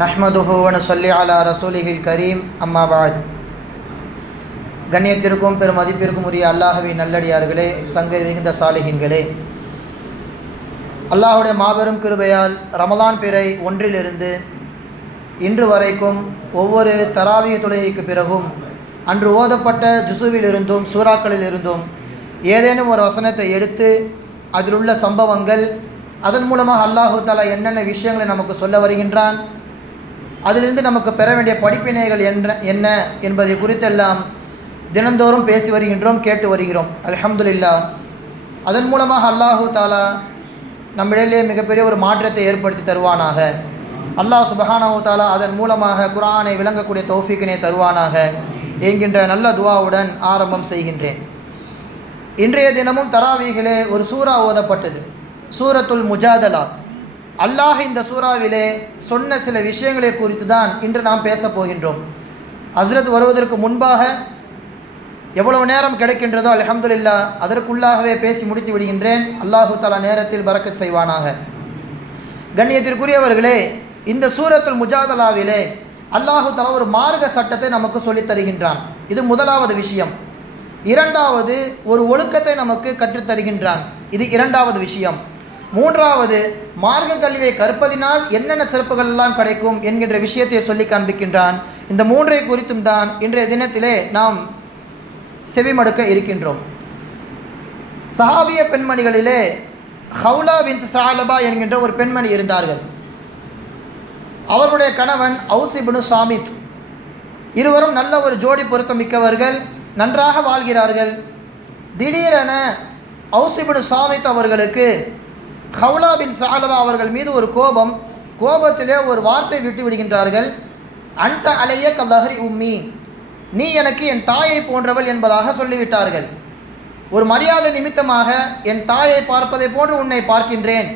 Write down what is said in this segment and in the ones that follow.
நஹ்மதுஹு வ நுஸல்லி அலா ரசூலிஹில் கரீம் அம்மா பஅத். கண்ணியத்திற்கும் பெரும் மதிப்பிற்கும் உரிய அல்லாஹ்வின் நல்லடியார்களே, சங்கை மிகுந்த சாலிஹீன்களே, அல்லாஹுடைய மாபெரும் கிருபையால் ரமலான் பிறை ஒன்றிலிருந்து இன்று வரைக்கும் ஒவ்வொரு தராவிய தொழுகைக்கு பிறகும் அன்று ஓதப்பட்ட ஜுசுவிலிருந்தும் சூறாக்களிலிருந்தும் ஏதேனும் ஒரு வசனத்தை எடுத்து அதில் உள்ள சம்பவங்கள், அதன் மூலமாக அல்லாஹு தஆலா என்னென்ன விஷயங்களை நமக்கு சொல்ல வருகின்றான், அதிலிருந்து நமக்கு பெற வேண்டிய படிப்பினைகள் என்ன என்பதை குறித்தெல்லாம் தினந்தோறும் பேசி வருகின்றோம், கேட்டு வருகிறோம். அல்ஹம்துலில்லாஹ். அதன் மூலமாக அல்லாஹு தஆலா நம்மிடையிலே மிகப்பெரிய ஒரு மாற்றத்தை ஏற்படுத்தி தருவானாக. அல்லாஹ் சுப்ஹானஹு தஆலா அதன் மூலமாக குர்ஆனை விளங்கக்கூடிய தௌஃபீக்கினை தருவானாக என்கின்ற நல்ல துஆவுடன் ஆரம்பம் செய்கின்றேன். இன்றைய தினமும் தராவீகிலே ஒரு சூரா ஓதப்பட்டது, சூரத்துல் முஜாதலா. அல்லாஹ் இந்த சூறாவிலே சொன்ன சில விஷயங்களை குறித்து தான் இன்று நாம் பேச போகின்றோம். ஹஸ்ரத் வருவதற்கு முன்பாக எவ்வளவு நேரம் கிடைக்கின்றதோ அல்ஹம்துலில்லாஹ் அதற்குள்ளாகவே பேசி முடித்து விடுகின்றேன். அல்லாஹு தஆலா நேரத்தில் பரக்கத் செய்வானாக. கண்ணியத்திற்குரியவர்களே, இந்த சூரத்துல் முஜாதலாவிலே அல்லாஹு தஆலா ஒரு மார்க்க சட்டத்தை நமக்கு சொல்லித் தருகின்றான். இது முதலாவது விஷயம். இரண்டாவது, ஒரு ஒழுக்கத்தை நமக்கு கற்றுத்தருகின்றான். இது இரண்டாவது விஷயம். மூன்றாவது, மார்க்க கல்வியை கற்பதினால் என்னென்ன சிறப்புகள் எல்லாம் கிடைக்கும் என்கின்ற விஷயத்தை சொல்லி காண்பிக்கின்றான். இந்த மூன்றை குறித்தும் தான் இன்றைய தினத்திலே நாம் செவிமடுக்க இருக்கின்றோம். சஹாபிய பெண்மணிகளிலே ஹவுலா பின்த் ஸஅலபா என்கின்ற ஒரு பெண்மணி இருந்தார்கள். அவர்களுடைய கணவன் ஔஸ் இப்னு சாமித். இருவரும் நல்ல ஒரு ஜோடி பொருத்தம் மிக்கவர்கள், நன்றாக வாழ்கிறார்கள். திடீரென ஔஸ் இப்னு சாமித் அவர்களுக்கு ஹவுலா பின் ஸஅலபா அவர்கள் மீது ஒரு கோபத்திலே ஒரு வார்த்தை விட்டு விடுகின்றார்கள். அன்த அலைய கலஹரி உம்மி, நீ எனக்கு என் தாயை போன்றவள் என்பதாக சொல்லிவிட்டார்கள். ஒரு மரியாதை நிமித்தமாக என் தாயை பார்ப்பதை போன்று உன்னை பார்க்கின்றேன்,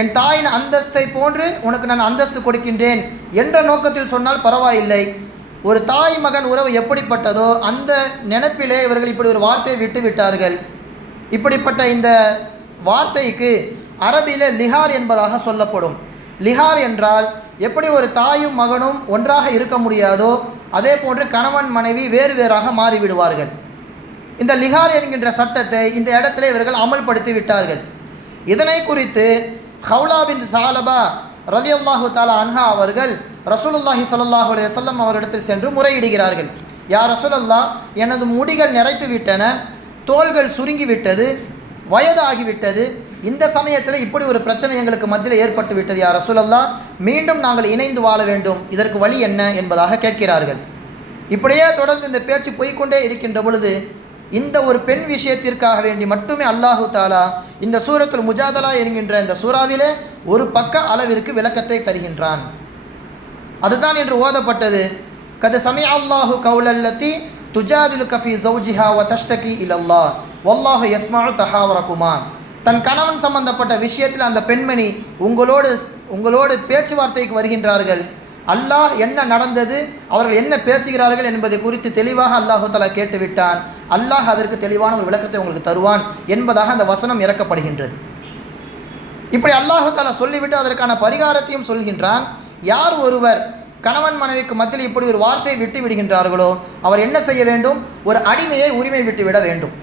என் தாயின் அந்தஸ்தை போன்று உனக்கு நான் அந்தஸ்து கொடுக்கின்றேன் என்ற நோக்கத்தில் சொன்னால் பரவாயில்லை. ஒரு தாய் மகன் உறவு எப்படிப்பட்டதோ அந்த நினைப்பிலே இவர்கள் இப்படி ஒரு வார்த்தையை விட்டு விட்டார்கள். இப்படிப்பட்ட இந்த வார்த்தைக்கு அரபியிலே லிஹார் என்பதாக சொல்லப்படும். லிஹார் என்றால் எப்படி ஒரு தாயும் மகனும் ஒன்றாக இருக்க முடியாதோ அதே போன்று கணவன் மனைவி வேறு வேறாக மாறிவிடுவார்கள். இந்த லிஹார் என்கின்ற சட்டத்தை இந்த இடத்துல இவர்கள் அமல்படுத்தி விட்டார்கள். இதனை குறித்து ஹவுலா பின் ஸஅலபா ரலியல்லாஹு தஆலா அன்ஹா அவர்கள் ரசூலுல்லாஹி ஸல்லல்லாஹு அலைஹி வஸல்லம் அவரிடத்தில் சென்று முறையிடுகிறார்கள். யா ரசூலல்லாஹ், எனது முடிகள் நிறைத்து விட்டன, தோள்கள் சுருங்கி விட்டது, வயது ஆகிவிட்டது. இந்த சமயத்தில் இப்படி ஒரு பிரச்சனை எங்களுக்கு மத்தியில் ஏற்பட்டு விட்டது. யா ரசூலல்லாஹ், மீண்டும் நாங்கள் இணைந்து வாழ வேண்டும், இதற்கு வழி என்ன என்பதாக கேட்கிறார்கள். இப்படியே தொடர்ந்து இந்த பேச்சு போய்கொண்டே இருக்கின்ற பொழுது இந்த ஒரு பெண் விஷயத்திற்காக வேண்டி மட்டுமே அல்லாஹு தஆலா இந்த சூரத்துல் முஜாதலா என்கின்ற இந்த சூறாவிலே ஒரு பக்க அளவிற்கு விளக்கத்தை தருகின்றான். அதுதான் இன்று ஓதப்பட்டது. கத சமி அல்லாஹு கௌலல்லதி துஜாதிலுக ஃபீ ஸௌஜிஹா வ தஷ்தகி இலல்லாஹ் வல்லாஹு யஸ்மஉ தஹாவரகுமா. தன் கணவன் சம்பந்தப்பட்ட விஷயத்தில் அந்த பெண்மணி உங்களோடு பேச்சுவார்த்தைக்கு வருகின்றார்கள். அல்லாஹ் என்ன நடந்தது, அவர்கள் என்ன பேசுகிறார்கள் என்பதை குறித்து தெளிவாக அல்லாஹு தஆலா கேட்டுவிட்டான். அல்லாஹ் அதற்கு தெளிவான ஒரு விளக்கத்தை உங்களுக்கு தருவான் என்பதாக அந்த வசனம் இறக்கப்படுகின்றது. இப்படி அல்லாஹு தஆலா சொல்லிவிட்டு அதற்கான பரிகாரத்தையும் சொல்கின்றான். யார் ஒருவர் கணவன் மனைவிக்கு மத்தியில் இப்படி ஒரு வார்த்தையை விட்டு விடுகின்றார்களோ அவர் என்ன செய்ய வேண்டும்? ஒரு அடிமையை உரிமை விட்டுவிட வேண்டும்.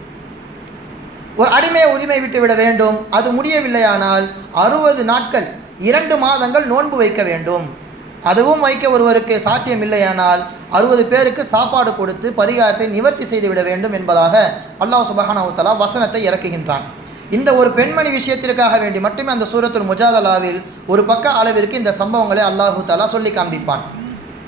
ஒரு அடிமையை உரிமை விட்டுவிட வேண்டும். அது முடியவில்லையானால் 60 நாட்கள் 2 மாதங்கள் நோன்பு வைக்க வேண்டும். அதுவும் வைக்க ஒருவருக்கு சாத்தியம் இல்லையானால் 60 பேருக்கு சாப்பாடு கொடுத்து பரிகாரத்தை நிவர்த்தி செய்துவிட வேண்டும் என்பதாக அல்லாஹ் சுப்ஹானஹு வ தஆலா வசனத்தை இறக்குகின்றான். இந்த ஒரு பெண்மணி விஷயத்திற்காக வேண்டி மட்டுமே அந்த சூரத்துல் முஜாதலாவில் ஒரு பக்க அளவிற்கு இந்த சம்பவங்களை அல்லாஹு தஆலா சொல்லி காண்பிப்பான்.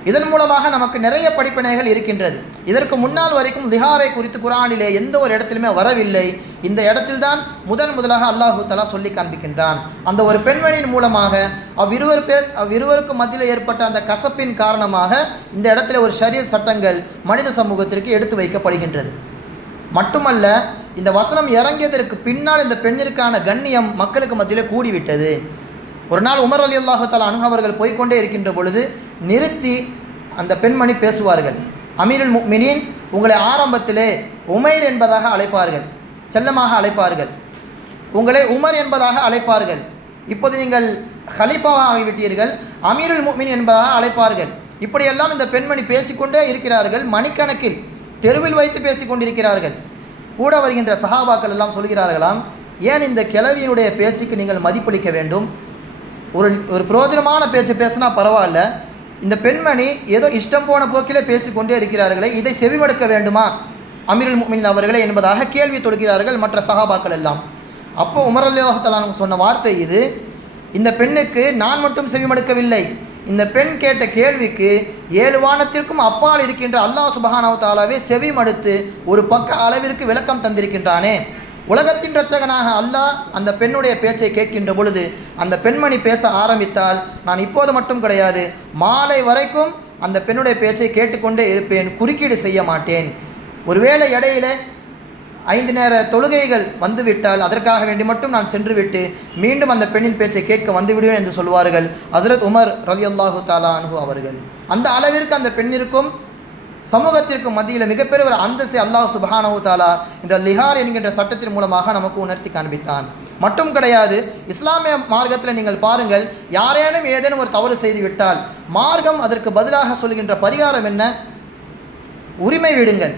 இதன் மூலமாக நமக்கு நிறைய படிப்பினைகள் இருக்கின்றது. இதற்கு முன்னால் வரைக்கும் லிஹாரை குறித்து குர்ஆனிலே எந்த ஒரு இடத்திலுமே வரவில்லை. இந்த இடத்தில்தான் முதலாக அல்லாஹு தஆலா சொல்லி காண்பிக்கின்றான். அந்த ஒரு பெண்மணியின் மூலமாக அவ்விருவருக்கு மத்தியில் ஏற்பட்ட அந்த கசப்பின் காரணமாக இந்த இடத்துல ஒரு ஷரியத் சட்டங்கள் மனித சமூகத்திற்கு எடுத்து வைக்கப்படுகின்றது. மட்டுமல்ல, இந்த வசனம் இறங்கியதற்கு பின்னால் இந்த பெண்ணிற்கான கண்ணியம் மக்களுக்கு மத்தியிலே கூடிவிட்டது. ஒரு நாள் உமர் ரலியல்லாஹு தஆலா அன்ஹு அவர்கள் போய்கொண்டே இருக்கின்ற பொழுது நிறுத்தி அந்த பெண்மணி பேசுவார்கள். அமீருல் முஃமினீன், உங்களை ஆரம்பத்திலே உமைர் என்பதாக அழைப்பார்கள், செல்லமாக அழைப்பார்கள். உங்களை உமர் என்பதாக அழைப்பார்கள். இப்போது நீங்கள் ஹலீஃபாவாக ஆகிவிட்டீர்கள், அமீருல் முஃமின் என்பதாக அழைப்பார்கள். இப்படியெல்லாம் இந்த பெண்மணி பேசிக்கொண்டே இருக்கிறார்கள். மணிக்கணக்கில் தெருவில் வைத்து பேசிக்கொண்டிருக்கிறார்கள். கூட வருகின்ற சஹாபாக்கள் எல்லாம் சொல்கிறார்களாம், ஏன் இந்த கிழவியினுடைய பேச்சுக்கு நீங்கள் மதிப்பளிக்க வேண்டும்? ஒரு பிரயோஜனமான பேச்சு பேசினா பரவாயில்ல, இந்த பெண்மணி ஏதோ இஷ்டம் போன போக்கிலே பேசிக்கொண்டே இருக்கிறார்களே, இதை செவிமடுக்க வேண்டுமா அமீருல் முஃமினீன் அவர்களே என்பதாக கேள்வி தொடுக்கிறார்கள் மற்ற சஹாபாக்கள் எல்லாம். அப்போ உமர் ரலியல்லாஹு தஆலா சொன்ன வார்த்தை இது, இந்த பெண்ணுக்கு நான் மட்டும் செவிமடுக்கவில்லை, இந்த பெண் கேட்ட கேள்விக்கு 7 வானத்திற்கும் அப்பால் இருக்கின்ற அல்லாஹ் சுப்ஹானஹு வ தஆலாவே செவிமடுத்து ஒரு பக்க அளவிற்கு விளக்கம் தந்திருக்கின்றானே. உலகத்தின் இரட்சகனாக அல்லாஹ் அந்த பெண்ணுடைய பேச்சை கேட்கின்ற பொழுது அந்த பெண்மணி பேச ஆரம்பித்தால் நான் இப்போது மட்டும் கிடையாது, மாலை வரைக்கும் அந்த பெண்ணுடைய பேச்சை கேட்டுக்கொண்டே இருப்பேன், குறுக்கீடு செய்ய மாட்டேன். ஒருவேளை இடையில 5 நேர தொழுகைகள் வந்துவிட்டால் அதற்காக வேண்டி மட்டும் நான் சென்று விட்டு மீண்டும் அந்த பெண்ணின் பேச்சை கேட்க வந்துவிடுவேன் என்று சொல்வார்கள் ஹஸ்ரத் உமர் ரலியல்லாஹு தஆலா அன்ஹு அவர்கள். அந்த அளவிற்கு அந்த பெண்ணிற்கும் சமூகத்திற்கும் மத்தியில் மிகப்பெரிய ஒரு அந்தஸ்தை அல்லாஹ் சுப்ஹானஹு வ தஆலா இந்த லிஹார் என்கின்ற சட்டத்தின் மூலமாக நமக்கு உணர்த்தி காண்பித்தான். மட்டும் கிடையாது, இஸ்லாமிய மார்க்கத்தில் நீங்கள் பாருங்கள், யாரேனும் ஏதேனும் ஒரு தவறு செய்து விட்டால் மார்க்கம் அதற்கு பதிலாக சொல்கின்ற பரிகாரம் என்ன? உரிமை விடுங்கள்.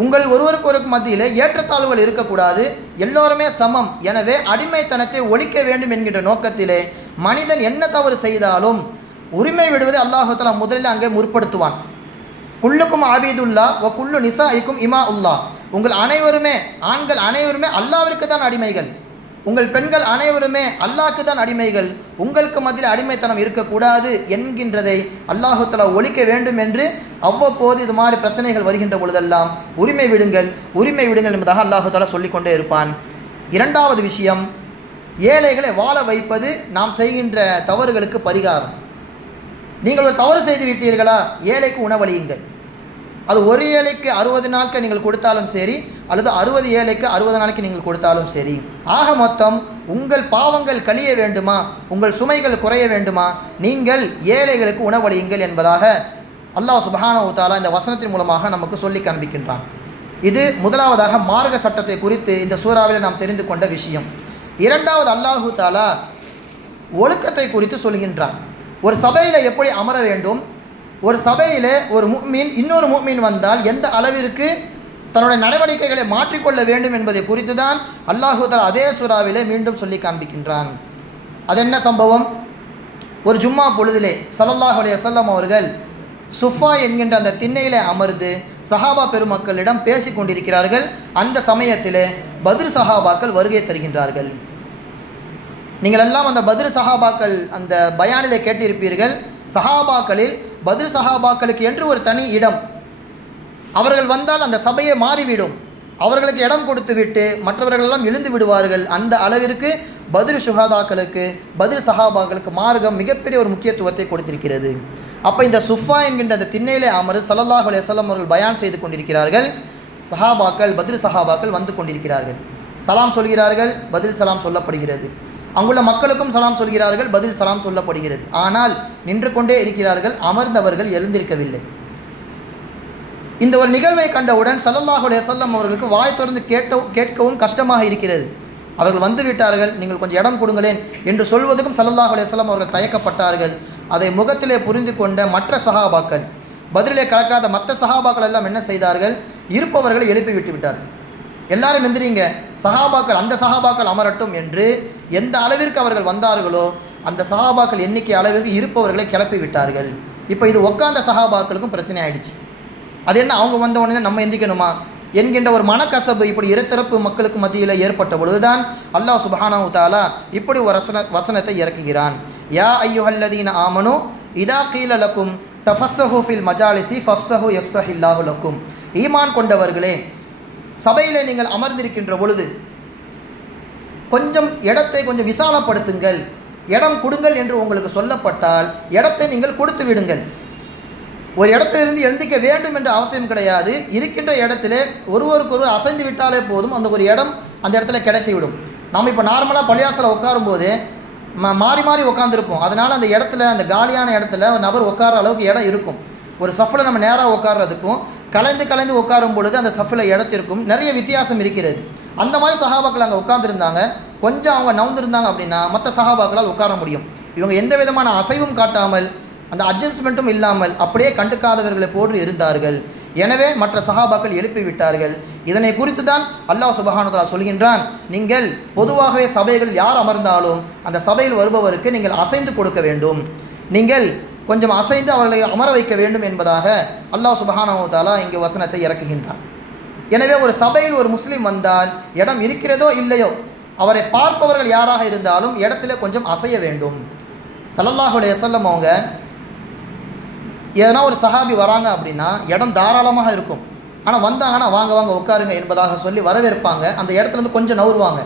உங்கள் ஒருவருக்கு மத்தியில் ஏற்றத்தாழ்வுகள் இருக்கக்கூடாது, எல்லோருமே சமம். எனவே அடிமைத்தனத்தை ஒழிக்க வேண்டும் என்கின்ற நோக்கத்திலே மனிதன் என்ன தவறு செய்தாலும் உரிமை விடுவதை அல்லாஹ் தஆலா முதலில் அங்கே முற்படுத்துவான். குல்லுக்கும் ஆபீதுல்லா வ குல்லு நிசாஇக்கும் இமா உல்லா. உங்கள் அனைவருமே, ஆண்கள் அனைவருமே அல்லாஹ்விற்கு தான் அடிமைகள், உங்கள் பெண்கள் அனைவருமே அல்லாஹ்க்கு தான் அடிமைகள், உங்களுக்கு மத்தியில் அடிமைத்தனம் இருக்கக்கூடாது என்கின்றதை அல்லாஹ் தஆலா ஒழிக்க வேண்டும் என்று அவ்வப்போது இது மாதிரி பிரச்சனைகள் வருகின்ற பொழுதெல்லாம் உரிமை விடுங்கள் என்பதாக அல்லாஹ் தஆலா சொல்லிக்கொண்டே இருப்பான். இரண்டாவது விஷயம், ஏழைகளை வாழ வைப்பது நாம் செய்கின்ற தவறுகளுக்கு பரிகாரம். நீங்கள் ஒரு தவறு செய்து விட்டீர்களா, ஏழைக்கு உணவளியுங்கள். அது ஒரு ஏழைக்கு 60 நாட்கள் நீங்கள் கொடுத்தாலும் சரி, அல்லது 60 ஏழைக்கு 60 நாளைக்கு நீங்கள் கொடுத்தாலும் சரி, ஆக மொத்தம் உங்கள் பாவங்கள் கழிய வேண்டுமா, உங்கள் சுமைகள் குறைய வேண்டுமா, நீங்கள் ஏழைகளுக்கு உணவளியுங்கள் என்பதாக அல்லாஹ் சுப்ஹானஹு வ தஆலா இந்த வசனத்தின் மூலமாக நமக்கு சொல்லி காண்பிக்கின்றான். இது முதலாவதாக மார்க்க சட்டத்தை குறித்து இந்த சூறாவில் நாம் தெரிந்து கொண்ட விஷயம். இரண்டாவது, அல்லாஹ் தஆலா ஒழுக்கத்தை குறித்து சொல்கின்றான். ஒரு சபையில் எப்படி அமர வேண்டும், ஒரு சபையில் ஒரு முஃமின் இன்னொரு முஃமின் வந்தால் எந்த அளவிற்கு தன்னுடைய நடவடிக்கைகளை மாற்றிக்கொள்ள வேண்டும் என்பதை குறித்து தான் அல்லாஹ் தஆலா அதே சூறாவிலே மீண்டும் சொல்லி காண்பிக்கின்றான். அது என்ன சம்பவம்? ஒரு ஜும்மா பொழுதிலே ஸல்லல்லாஹு அலைஹி வஸல்லம் அவர்கள் சுஃபா என்கின்ற அந்த திண்ணையிலே அமர்ந்து சஹாபா பெருமக்களிடம் பேசி கொண்டிருக்கிறார்கள். அந்த சமயத்திலே பத்ர் சஹாபாக்கள் வருகை தருகின்றார்கள். நீங்கள் எல்லாம் அந்த பத்ர் சஹாபாக்கள் அந்த பயானிலே கேட்டிருப்பீர்கள். சஹாபாக்களில் பத்ர் சஹாபாக்களுக்கு என்று ஒரு தனி இடம். அவர்கள் வந்தால் அந்த சபையை மாறிவிடும், அவர்களுக்கு இடம் கொடுத்து விட்டு மற்றவர்களெல்லாம் எழுந்து விடுவார்கள். அந்த அளவிற்கு பத்ர் சுஹாதாக்களுக்கு, பத்ர் சஹாபாக்களுக்கு மார்க்கம் மிகப்பெரிய ஒரு முக்கியத்துவத்தை கொடுத்திருக்கிறது. அப்போ இந்த சுஃபா என்கின்ற அந்த திண்ணையிலே அமர்ந்து ஸல்லல்லாஹு அலைஹி வஸல்லம் அவர்கள் பயான் செய்து கொண்டிருக்கிறார்கள். சஹாபாக்கள், பத்ர் சஹாபாக்கள் வந்து கொண்டிருக்கிறார்கள். சலாம் சொல்கிறார்கள், பதில் சலாம் சொல்லப்படுகிறது. அங்குள்ள மக்களுக்கும் சலாம் சொல்கிறார்கள், பதில் சலாம் சொல்லப்படுகிறது. ஆனால் நின்று கொண்டே இருக்கிறார்கள், அமர்ந்தவர்கள் எழுந்திருக்கவில்லை. இந்த ஒரு நிகழ்வை கண்டவுடன் ஸல்லல்லாஹு அலைஹி வஸல்லம் அவர்களுக்கு வாய் திறந்து கேட்கவும் கஷ்டமாக இருக்கிறது. அவர்கள் வந்து விட்டார்கள், நீங்கள் கொஞ்சம் இடம் கொடுங்களேன் என்று சொல்வதற்கும் ஸல்லல்லாஹு அலைஹி வஸல்லம் அவர்கள் தயக்கப்பட்டார்கள். அதை முகத்திலே புரிந்து கொண்ட மற்ற சஹாபாக்கள், பதிலே கலக்காத மற்ற சஹாபாக்கள் எல்லாம் என்ன செய்தார்கள்? இருப்பவர்களை எழுப்பி விட்டு விட்டார்கள். எல்லாரும் எந்திரிங்க, சஹாபாக்கள், அந்த சஹாபாக்கள் அமரட்டும் என்று எந்த அளவிற்கு அவர்கள் வந்தார்களோ அந்த சஹாபாக்கள் எண்ணிக்கை அளவிற்கு இருப்பவர்களை கிளப்பி விட்டார்கள். இப்போ இது உட்கார்ந்த சஹாபாக்களுக்கும் பிரச்சனை ஆயிடுச்சு. அது என்ன, அவங்க வந்த உடனே நம்ம எந்திக்கணுமா என்கின்ற ஒரு மனக்கசப்பு இப்படி இருதரப்பு மக்களுக்கு மத்தியில் ஏற்பட்ட பொழுதுதான் அல்லாஹ் சுப்ஹானஹு வ தஆலா இப்படி ஒரு வசனத்தை இறக்குகிறான். யா அய்யுஹல்லதீன ஆமனு இதா கீல லக்கும் தஃபஸ்ஸஹு ஃபில் மஜாலிஸி ஃபஃப்ஸஹு யஃப்ஸஹில்லாஹு லக்கும். ஈமான் கொண்டவர்களே, சபையில் நீங்கள் அமர்ந்திருக்கின்ற பொழுது கொஞ்சம் இடத்தை கொஞ்சம் விசாலப்படுத்துங்கள், இடம் கொடுங்கள் என்று உங்களுக்கு சொல்லப்பட்டால் இடத்தை நீங்கள் கொடுத்து விடுங்கள். ஒரு இடத்திலிருந்து எழுந்திக்க வேண்டும் என்ற அவசியம் கிடையாது. இருக்கின்ற இடத்துல ஒருவருக்கொருவர் அசைந்து விட்டாலே போதும், அந்த ஒரு இடம் அந்த இடத்துல கிடைத்துவிடும். நாம் இப்போ நார்மலாக பள்ளியாசல உட்காரும்போது மாறி மாறி உட்காந்துருப்போம். அதனால் அந்த இடத்துல, அந்த காலியான இடத்துல ஒரு நபர் உட்கார அளவுக்கு இடம் இருக்கும். ஒரு சஃபில் நம்ம நேராக உட்கார்றதுக்கும் கலைந்து உட்காரும் பொழுது அந்த சஃபில் இடத்திற்கும் நிறைய வித்தியாசம் இருக்கிறது. அந்த மாதிரி சஹாபாக்கள் அங்கே உட்கார்ந்துருந்தாங்க. கொஞ்சம் அவங்க நவுந்திருந்தாங்க அப்படின்னா மற்ற சஹாபாக்களால் உட்கார முடியும். இவங்க எந்த விதமான அசைவும் காட்டாமல், அந்த அட்ஜஸ்ட்மெண்ட்டும் இல்லாமல் அப்படியே கண்டுக்காதவர்களை போன்று இருந்தார்கள். எனவே மற்ற சஹாபாக்கள் எழுப்பி விட்டார்கள். இதனை குறித்து தான் அல்லாஹ் சுப்ஹானஹு வ தஆலா சொல்கின்றான், நீங்கள் பொதுவாகவே சபைகள் யார் அமர்ந்தாலும் அந்த சபையில் வருபவருக்கு நீங்கள் அசைந்து கொடுக்க வேண்டும், நீங்கள் கொஞ்சம் அசைந்து அவர்களை அமர வைக்க வேண்டும் என்பதாக அல்லாஹ் சுப்ஹானஹு வ தஆலா இங்கு வசனத்தை இறக்குகின்றான். எனவே ஒரு சபையில் ஒரு முஸ்லீம் வந்தால் இடம் இருக்கிறதோ இல்லையோ, அவரை பார்ப்பவர்கள் யாராக இருந்தாலும் இடத்துல கொஞ்சம் அசைய வேண்டும். ஸல்லல்லாஹு அலைஹி வஸல்லம் அவங்க எதனா ஒரு சஹாபி வராங்க அப்படின்னா இடம் தாராளமாக இருக்கும். ஆனால் வந்தாங்கன்னா வாங்க வாங்க உட்காருங்க என்பதாக சொல்லி வரவேற்பாங்க. அந்த இடத்துலேருந்து கொஞ்சம் நவுருவாங்க.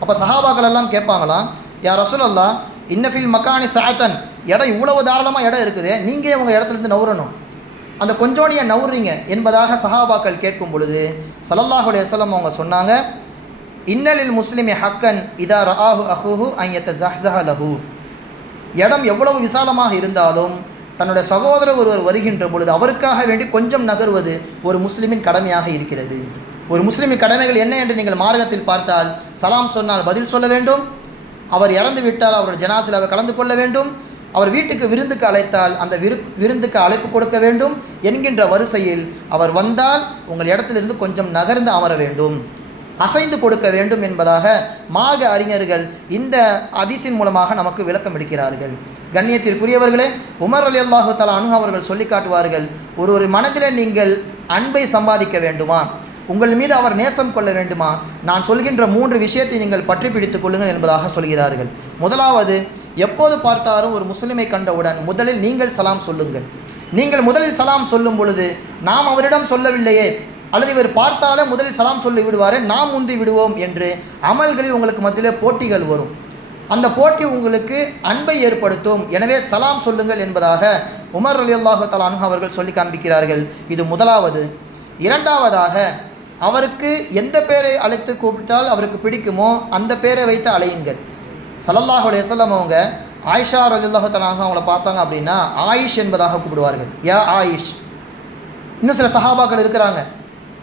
அப்போ சஹாபாக்கள் எல்லாம் கேட்பாங்களாம், யா ரசூலல்லாஹ் இன்னஃபில் மக்கானி சாத்தன், இடம் இவ்வளவு தாராளமாக இடம் இருக்குது, நீங்கள் உங்கள் இடத்துலேருந்து நவுறணும், அந்த கொஞ்சோடியை நவுறீங்க என்பதாக சஹாபாக்கள் கேட்கும் பொழுது ஸல்லல்லாஹு அலைஹி வஸல்லம் அவங்க சொன்னாங்க, இன்னலில் முஸ்லிமி ஹக்கன் இதா ரஆஹு அஹூஹு அன் யதஸஹஸஹ லஹு. இடம் எவ்வளவு விசாலமாக இருந்தாலும் தன்னுடைய சகோதரர் ஒருவர் வருகின்ற பொழுது அவருக்காக வேண்டி கொஞ்சம் நகர்வது ஒரு முஸ்லிமின் கடமையாக இருக்கிறது. ஒரு முஸ்லிமின் கடமைகள் என்ன என்று நீங்கள் மார்க்கத்தில் பார்த்தால், சலாம் சொன்னால் பதில் சொல்ல வேண்டும், அவர் இறந்து விட்டால் அவருடைய ஜனாஸில் கலந்து கொள்ள வேண்டும், அவர் வீட்டுக்கு விருந்துக்கு அழைத்தால் அந்த விருந்துக்கு அழைப்பு கொடுக்க வேண்டும் என்கின்ற வரிசையில் அவர் வந்தால் உங்கள் இடத்திலிருந்து கொஞ்சம் நகர்ந்து அமர வேண்டும், அசைந்து கொடுக்க வேண்டும் என்பதாக மார்க்க அறிஞர்கள் இந்த ஹதீஸின் மூலமாக நமக்கு விளக்கம் எடுக்கிறார்கள். கண்ணியத்திற்குரியவர்களே, உமர் ரலியல்லாஹு தஆலா அன்ஹு அவர்கள் சொல்லி காட்டுவார்கள், ஒரு மனதில் நீங்கள் அன்பை சம்பாதிக்க வேண்டுமா, உங்கள் மீது அவர் நேசம் கொள்ள வேண்டுமா, நான் சொல்கின்ற 3 விஷயத்தை நீங்கள் பற்றி பிடித்துக் கொள்ளுங்கள் என்பதாக சொல்கிறார்கள். முதலாவது, எப்போது பார்த்தாலும் ஒரு முஸ்லிமை கண்டவுடன் முதலில் நீங்கள் சலாம் சொல்லுங்கள். நீங்கள் முதலில் சலாம் சொல்லும் பொழுது நாம் அவரிடம் சொல்லவில்லையே, அல்லது இவர் பார்த்தாலே முதலில் சலாம் சொல்லி விடுவாரே, நாம் முந்தி விடுவோம் என்று அமல்களில் உங்களுக்கு மத்தியிலே போட்டிகள் வரும். அந்த போட்டி உங்களுக்கு அன்பை ஏற்படுத்தும். எனவே சலாம் சொல்லுங்கள் என்பதாக உமர் ரலியல்லாஹு தஆலா அன்ஹு அவர்கள் சொல்லி காண்பிக்கிறார்கள். இது முதலாவது. இரண்டாவதாக, அவருக்கு எந்த பேரை அழைத்து கூப்பிட்டால் அவருக்கு பிடிக்குமோ அந்த பேரை வைத்து அழையுங்கள். ஸல்லல்லாஹு அலைஹி வஸல்லம் அவங்க ஆயிஷா ரலியல்லாஹு தஆலா அவங்கள பார்த்தாங்க அப்படின்னா ஆயிஷ் என்பதாக கூப்பிடுவார்கள், யா ஆயிஷ். இன்னும் சில சஹாபாக்கள் இருக்கிறாங்க,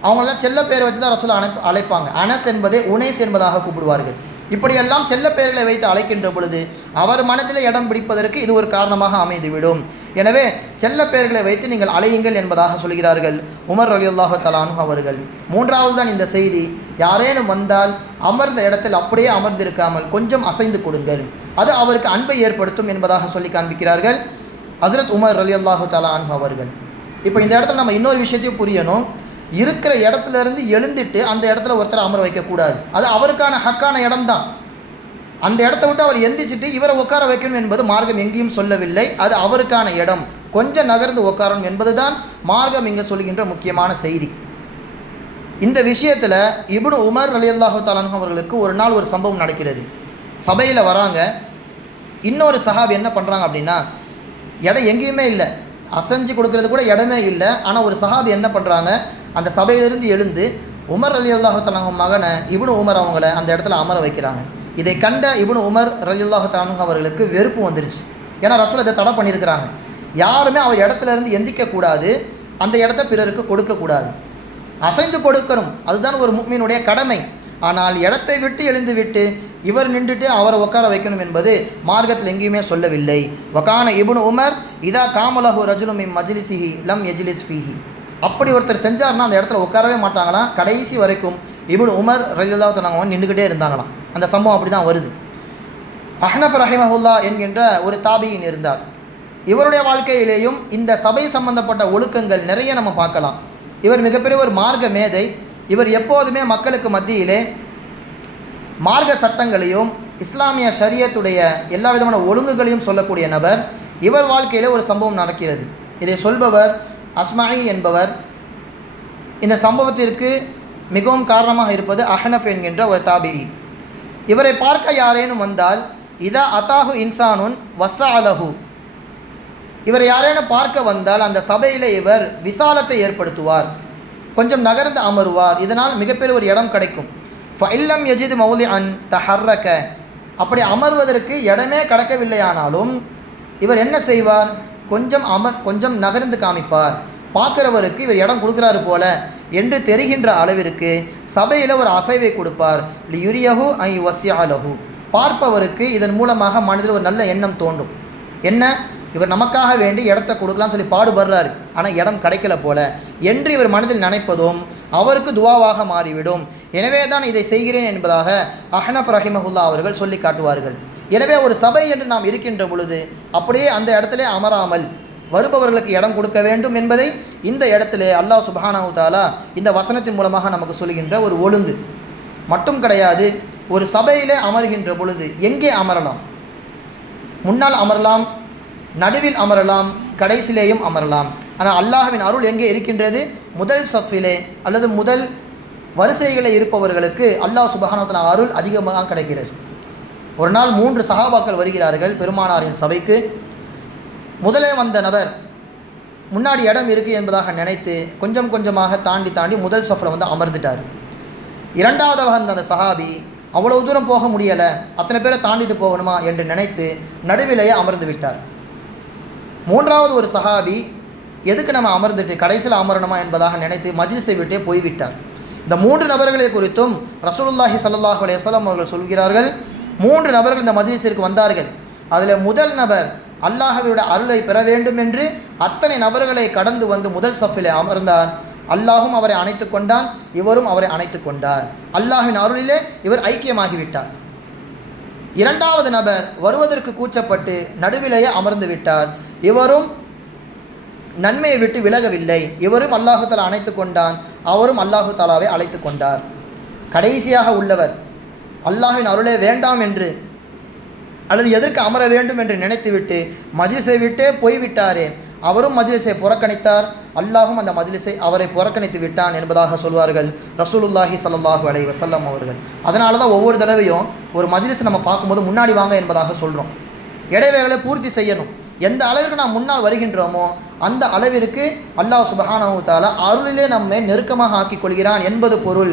அவங்களெல்லாம் செல்ல பேரை வச்சு தான் ரசூல் அழைப்பாங்க. அனஸ் என்பதை உனைஸ் என்பதாக கூப்பிடுவார்கள். இப்படியெல்லாம் செல்ல பெயர்களை வைத்து அழைக்கின்ற பொழுது அவர் மனதில் இடம் பிடிப்பதற்கு இது ஒரு காரணமாக அமைந்துவிடும். எனவே செல்ல பெயர்களை வைத்து நீங்கள் அழையுங்கள் என்பதாக சொல்கிறார்கள் உமர் ரலியல்லாஹு தஆலா அன்ஹு அவர்கள். மூன்றாவது தான் இந்த செய்தி, யாரேனும் வந்தால் அமர்ந்த இடத்தில் அப்படியே அமர்ந்திருக்காமல் கொஞ்சம் அசைந்து கொடுங்கள், அது அவருக்கு அன்பை ஏற்படுத்தும் என்பதாக சொல்லி காண்பிக்கிறார்கள் ஹஸ்ரத் உமர் ரலியல்லாஹு தஆலா அன்ஹு அவர்கள். இப்போ இந்த இடத்துல நம்ம இன்னொரு விஷயத்தையும் புரியணும். இருக்கிற இடத்துல இருந்து எழுந்துட்டு அந்த இடத்துல ஒருத்தரை அமர வைக்கக்கூடாது. அது அவருக்கான ஹக்கான இடம் தான். அந்த இடத்த விட்டு அவர் எந்திரிச்சிட்டு இவரை உட்கார வைக்கணும் என்பது மார்க்கம் எங்கேயும் சொல்லவில்லை. அது அவருக்கான இடம், கொஞ்சம் நகர்ந்து உட்காரணும் என்பது தான் மார்க்கம் இங்கே சொல்கின்ற முக்கியமான செய்தி. இந்த விஷயத்தில் இப்னு உமர் ரலியல்லாஹு தஆலா அன்ஹு அவர்களுக்கு ஒரு நாள் ஒரு சம்பவம் நடக்கிறது. சபையில் வராங்க, இன்னொரு சஹாபி என்ன பண்ணுறாங்க அப்படின்னா, இடம் எங்கேயுமே இல்லை, அசைஞ்சு கொடுக்கறது கூட இடமே இல்லை. ஆனால் ஒரு சஹாபி என்ன பண்ணுறாங்க, அந்த சபையிலிருந்து எழுந்து உமர் ரலியல்லாஹு தஆலா மகனை இப்னு உமர் அவங்கள அந்த இடத்துல அமர வைக்கிறாங்க. இதை கண்ட இப்னு உமர் ரலியல்லாஹு தஆலா அவர்களுக்கு வெறுப்பு வந்துருச்சு. ஏன்னா ரசூல் இதை தடை பண்ணியிருக்கிறாங்க, யாருமே அவர் இடத்துல இருந்து எந்திக்கக்கூடாது, அந்த இடத்த பிறருக்கு கொடுக்கக்கூடாது, அசைந்து கொடுக்கணும், அதுதான் ஒரு முஃமினுடைய கடமை. ஆனால் இடத்தை விட்டு எழுந்து விட்டு இவர் நின்றுட்டு அவரை உட்கார வைக்கணும் என்பது மார்க்கத்தில் எங்கேயுமே சொல்லவில்லை. வகான இப்னு உமர் இதா காமலஹு ரஜுலும் மின் மஜ்லிஸிஹி லம் யஜ்லிஸ் ஃபீஹி. அப்படி ஒருத்தர் செஞ்சார்னா அந்த இடத்துல உட்காரவே மாட்டாங்களாம். கடைசி வரைக்கும் இப்னு உமர் ரலியல்லாஹு தஆலா நின்றுக்கிட்டே இருந்தாங்களாம். அந்த சம்பவம் அப்படி தான் வருது. அஹ்னஃப் ரஹிமஹுல்லா என்கின்ற ஒரு தாபியின் இருந்தார். இவருடைய வாழ்க்கையிலேயும் இந்த சபை சம்பந்தப்பட்ட ஒழுக்கங்கள் நிறைய நம்ம பார்க்கலாம். இவர் மிகப்பெரிய ஒரு மார்க்க மேதை. இவர் எப்போதுமே மக்களுக்கு மத்தியிலே மார்க்க சட்டங்களையும் இஸ்லாமிய ஷரியத்துடைய எல்லா விதமான ஒழுங்குகளையும் சொல்லக்கூடிய நபர். இவர் வாழ்க்கையில் ஒரு சம்பவம் நடக்கிறது. இதை சொல்பவர் அஸ்மாயி என்பவர். இந்த சம்பவத்திற்கு மிகவும் காரணமாக இருப்பது அஹ்னஃப் என்கின்ற ஒரு தாபிஇ. இவரை பார்க்க யாரேனும் வந்தால் இதா அதாஹு இன்சானுன் வஸ்ஸஅலஹு, இவர் யாரேனும் பார்க்க வந்தால் அந்த சபையில் இவர் விசாலத்தை ஏற்படுத்துவார், கொஞ்சம் நகர்ந்து அமருவார், இதனால் மிகப்பெரிய ஒரு இடம் கிடைக்கும். ஃபஇல்லம் யஜித் மௌலிஅன் தஹர்ரக, அப்படி அமர்வதற்கு இடமே கிடைக்கவில்லையானாலும் இவர் என்ன செய்வார், கொஞ்சம் நகர்ந்து காமிப்பார். பார்க்குறவருக்கு இவர் இடம் கொடுக்குறாரு போல என்று தெரிகின்ற அளவிற்கு சபையில் ஒரு அசைவை கொடுப்பார். லியுரியஹு ஐ வசியாலஹு, பார்ப்பவருக்கு இதன் மூலமாக மனதில் ஒரு நல்ல எண்ணம் தோன்றும். என்ன, இவர் நமக்காக வேண்டி இடத்த கொடுக்கலாம்னு சொல்லி பாடுபடுறாரு, ஆனால் இடம் கிடைக்கல போல என்று இவர் மனதில் நினைப்பதும் அவருக்கு துவாவாக மாறிவிடும். எனவே தான் இதை செய்கிறேன் என்பதாக அஹ்னஃப் ரஹிமஹுல்லா அவர்கள் சொல்லி காட்டுவார்கள். எனவே ஒரு சபை என்று நாம் இருக்கின்ற பொழுது அப்படியே அந்த இடத்திலே அமராமல் வருபவர்களுக்கு இடம் கொடுக்க வேண்டும் என்பதை இந்த இடத்திலே அல்லாஹ் சுப்ஹானஹு தஆலா இந்த வசனத்தின் மூலமாக நமக்கு சொல்கின்ற ஒரு ஒழுங்கு மட்டும் கிடையாது. ஒரு சபையிலே அமர்கின்ற பொழுது எங்கே அமரலாம்? முன்னால் அமரலாம், நடுவில் அமரலாம், கடைசிலேயும் அமரலாம். ஆனால் அல்லாஹ்வின் அருள் எங்கே இருக்கின்றது? முதல் சஃபிலே அல்லது முதல் வரிசைகளில் இருப்பவர்களுக்கு அல்லாஹ் சுப்ஹானஹு தஆலா அருள் அதிகமாக கிடைக்கிறது. ஒரு நாள் 3 சஹாபாக்கள் வருகிறார்கள் பெருமானாரின் சபைக்கு. முதலே வந்த நபர் முன்னாடி இடம் இருக்குது என்பதாக நினைத்து கொஞ்சம் கொஞ்சமாக தாண்டி முதல் சஃபில் வந்து அமர்ந்துட்டார். இரண்டாவது வந்த அந்த சஹாபி அவ்வளவு தூரம் போக முடியலை, அத்தனை பேரை தாண்டிட்டு போகணுமா என்று நினைத்து நடுவிலேயே அமர்ந்து விட்டார். மூன்றாவது ஒரு சஹாபி எதுக்கு நம்ம அமர்ந்துட்டு கடைசியில் அமரணுமா என்பதாக நினைத்து மஜ்லிஸை விட்டே போய்விட்டார். இந்த 3 நபர்களை குறித்தும் ரசூலுல்லாஹி ஸல்லல்லாஹு அலைஹி வஸல்லம் அவர்கள் சொல்கிறார்கள், 3 நபர்கள் இந்த மஜ்லிஸிற்கு வந்தார்கள். அதில் முதல் நபர் அல்லாஹ்வுடைய அருளை பெற வேண்டும் என்று அத்தனை நபர்களை கடந்து வந்து முதல் சஃபிலே அமர்ந்தார். அல்லாஹும் அவரை அணைத்து கொண்டான், இவரும் அவரை அணைத்து கொண்டார். அல்லாஹ்வின் அருளிலே இவர் ஐக்கியமாகிவிட்டார். இரண்டாவது நபர் வருவதற்கு கூச்சப்பட்டு நடுவிலேயே அமர்ந்து விட்டார். இவரும் நன்மையை விட்டு விலகவில்லை, இவரும் அல்லாஹு தஆலா அணைத்து கொண்டான், அவரும் அல்லாஹு தஆலாவை அழைத்து கொண்டார். கடைசியாக உள்ளவர் அல்லாஹ்வின் அருளே வேண்டாம் என்று அல்லது எதற்கு அமர வேண்டும் என்று நினைத்துவிட்டு மஜ்லிஸை விட்டே போய்விட்டாரே, அவரும் மஜ்லிஸை புறக்கணித்தார், அல்லாஹும் அந்த மஜ்லிஸை அவரை புறக்கணித்து விட்டான் என்பதாக சொல்வார்கள் ரசூலுல்லாஹி ஸல்லல்லாஹு அலைஹி வஸல்லம் அவர்கள். அதனால தான் ஒவ்வொரு தடவையும் ஒரு மஜ்லிஸை நம்ம பார்க்கும்போது முன்னாடி வாங்க என்பதாக சொல்கிறோம். இடைவேளை பூர்த்தி செய்யணும். எந்த அளவிற்கு நாம் முன்னால் வருகின்றோமோ அந்த அளவிற்கு அல்லாஹ் சுப்ஹானஹு தஆலா அருளிலே நம்மை நெருக்கமாக ஆக்கிக் கொள்கிறான் என்பது பொருள்.